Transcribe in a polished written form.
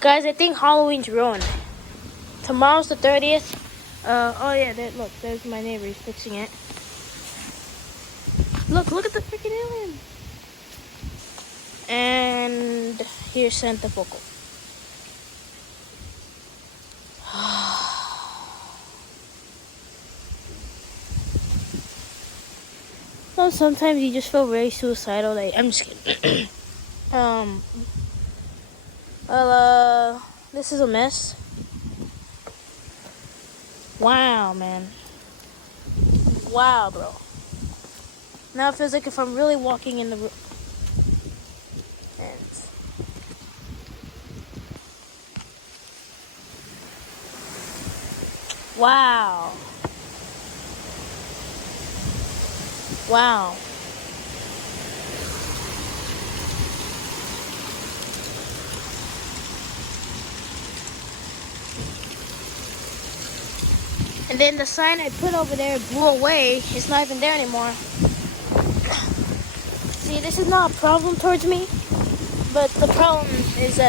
Guys, I think Halloween's ruined. Tomorrow's the 30th. Oh yeah, look, there's my neighbor. He's fixing it. Look at the freaking alien. And here's Santa Poco. Well, sometimes you just feel very suicidal. I'm just kidding. This is a mess. Wow, man. Wow, bro. Now it feels like if I'm really walking in the room. Wow. Wow. And then the sign I put over there blew away. It's not even there anymore. See, this is not a problem towards me, but the problem is that